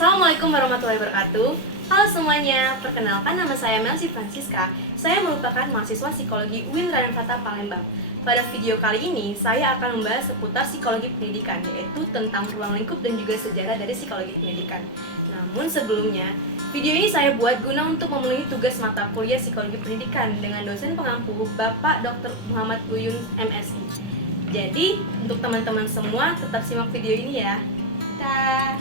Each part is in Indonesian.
Assalamualaikum warahmatullahi wabarakatuh. Halo semuanya, perkenalkan nama saya Melsi Francisca. Saya merupakan mahasiswa psikologi UIN Raden Fatah Palembang. Pada video kali ini, saya akan membahas seputar psikologi pendidikan, yaitu tentang ruang lingkup dan juga sejarah dari psikologi pendidikan. Namun sebelumnya, video ini saya buat guna untuk memenuhi tugas mata kuliah psikologi pendidikan dengan dosen pengampu Bapak Dr. Muhammad Uyun MSI. Jadi, untuk teman-teman semua, tetap simak video ini ya. Dah.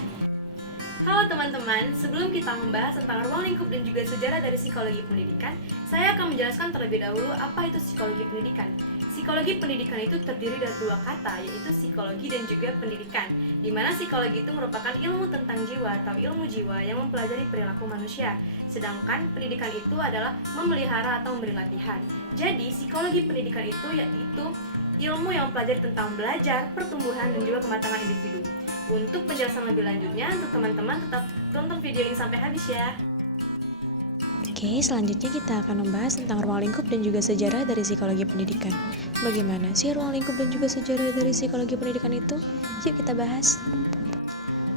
Halo teman-teman, sebelum kita membahas tentang ruang lingkup dan juga sejarah dari psikologi pendidikan, saya akan menjelaskan terlebih dahulu apa itu psikologi pendidikan. Psikologi pendidikan itu terdiri dari dua kata, yaitu psikologi dan juga pendidikan, di mana psikologi itu merupakan ilmu tentang jiwa atau ilmu jiwa yang mempelajari perilaku manusia, sedangkan pendidikan itu adalah memelihara atau memberi latihan. Jadi, psikologi pendidikan itu yaitu ilmu yang mempelajari tentang belajar, pertumbuhan, dan juga kematangan individu. Untuk penjelasan lebih lanjutnya, untuk teman-teman tetap tonton video ini sampai habis ya. Oke, selanjutnya kita akan membahas tentang ruang lingkup dan juga sejarah dari psikologi pendidikan. Bagaimana sih ruang lingkup dan juga sejarah dari psikologi pendidikan itu? Yuk kita bahas.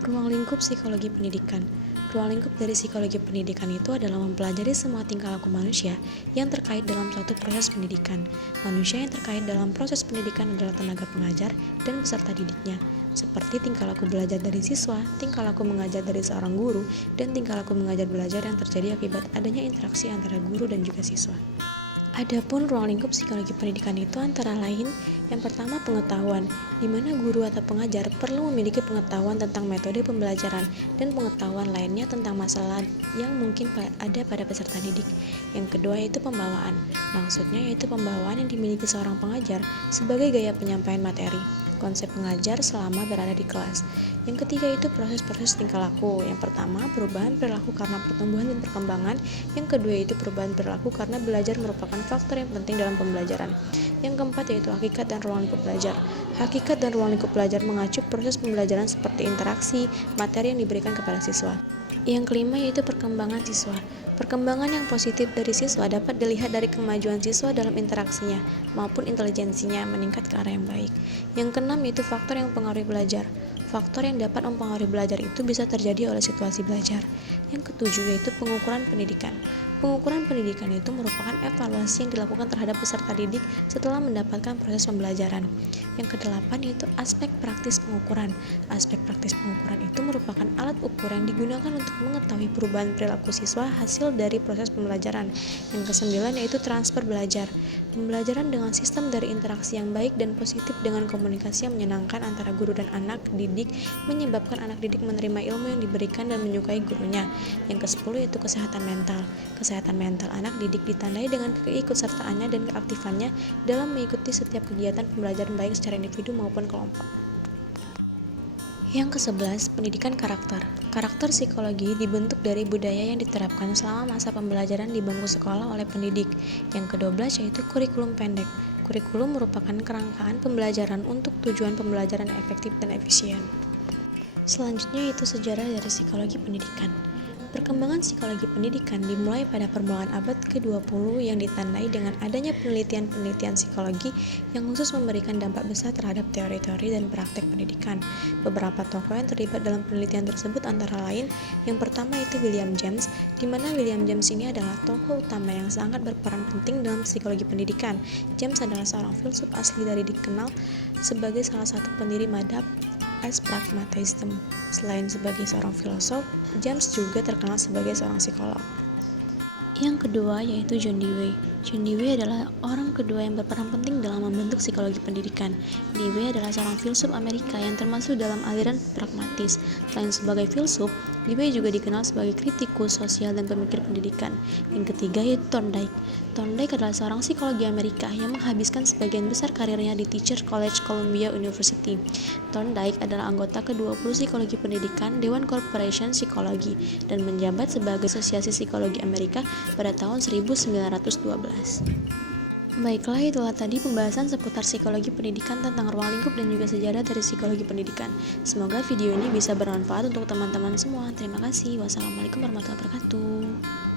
Ruang lingkup psikologi pendidikan. Ruang lingkup dari psikologi pendidikan itu adalah mempelajari semua tingkah laku manusia yang terkait dalam suatu proses pendidikan. Manusia yang terkait dalam proses pendidikan adalah tenaga pengajar dan peserta didiknya, seperti tingkah laku belajar dari siswa, tingkah laku mengajar dari seorang guru, dan tingkah laku mengajar belajar yang terjadi akibat adanya interaksi antara guru dan juga siswa. Adapun ruang lingkup psikologi pendidikan itu antara lain, yang pertama pengetahuan, di mana guru atau pengajar perlu memiliki pengetahuan tentang metode pembelajaran dan pengetahuan lainnya tentang masalah yang mungkin ada pada peserta didik. Yang kedua yaitu pembawaan, maksudnya yaitu pembawaan yang dimiliki seorang pengajar sebagai gaya penyampaian materi, konsep pengajar selama berada di kelas. Yang ketiga itu proses-proses tingkah laku. Yang pertama, perubahan perilaku karena pertumbuhan dan perkembangan. Yang kedua itu perubahan perilaku karena belajar merupakan faktor yang penting dalam pembelajaran. Yang keempat yaitu hakikat dan ruang lingkup belajar. Hakikat dan ruang lingkup belajar mengacu proses pembelajaran seperti interaksi, materi yang diberikan kepada siswa. Yang kelima yaitu perkembangan siswa. Perkembangan yang positif dari siswa dapat dilihat dari kemajuan siswa dalam interaksinya maupun intelijensinya meningkat ke arah yang baik. Yang keenam yaitu faktor yang mempengaruhi belajar. Faktor yang dapat mempengaruhi belajar itu bisa terjadi oleh situasi belajar. Yang ketujuh yaitu pengukuran pendidikan. Pengukuran pendidikan itu merupakan evaluasi yang dilakukan terhadap peserta didik setelah mendapatkan proses pembelajaran. Yang kedelapan yaitu aspek praktis pengukuran. Aspek praktis pengukuran itu merupakan alat ukur yang digunakan untuk mengetahui perubahan perilaku siswa hasil dari proses pembelajaran. Yang kesembilan yaitu transfer belajar. Pembelajaran dengan sistem dari interaksi yang baik dan positif dengan komunikasi yang menyenangkan antara guru dan anak didik menyebabkan anak didik menerima ilmu yang diberikan dan menyukai gurunya. Yang kesepuluh yaitu kesehatan mental. Kesehatan mental anak didik ditandai dengan keikutsertaannya dan keaktifannya dalam mengikuti setiap kegiatan pembelajaran baik secara individu maupun kelompok. Yang ke-11, pendidikan karakter. Karakter psikologi dibentuk dari budaya yang diterapkan selama masa pembelajaran di bangku sekolah oleh pendidik. Yang ke-12 yaitu kurikulum pendek. Kurikulum merupakan kerangkaan pembelajaran untuk tujuan pembelajaran yang efektif dan efisien. Selanjutnya yaitu sejarah dari psikologi pendidikan. Perkembangan psikologi pendidikan dimulai pada permulaan abad ke-20 yang ditandai dengan adanya penelitian-penelitian psikologi yang khusus memberikan dampak besar terhadap teori-teori dan praktek pendidikan. Beberapa tokoh yang terlibat dalam penelitian tersebut antara lain, yang pertama itu William James, di mana William James ini adalah tokoh utama yang sangat berperan penting dalam psikologi pendidikan. James adalah seorang filsuf asli dari dikenal sebagai salah satu pendiri madhab pragmatisme. Selain sebagai seorang filosof, James juga terkenal sebagai seorang psikolog. Yang kedua yaitu John Dewey. John Dewey adalah orang kedua yang berperan penting dalam membentuk psikologi pendidikan. Dewey adalah seorang filsuf Amerika yang termasuk dalam aliran pragmatis. Selain sebagai filsuf, Dewey juga dikenal sebagai kritikus sosial dan pemikir pendidikan. Yang ketiga yaitu Thorndike. Thorndike adalah seorang psikologi Amerika yang menghabiskan sebagian besar karirnya di Teachers College Columbia University. Thorndike adalah anggota ke-20 Psikologi Pendidikan Dewan Corporation Psikologi dan menjabat sebagai Asosiasi Psikologi Amerika pada tahun 1912. Baiklah, itulah tadi pembahasan seputar psikologi pendidikan tentang ruang lingkup dan juga sejarah dari psikologi pendidikan. Semoga video ini bisa bermanfaat untuk teman-teman semua. Terima kasih. Wassalamualaikum warahmatullahi wabarakatuh.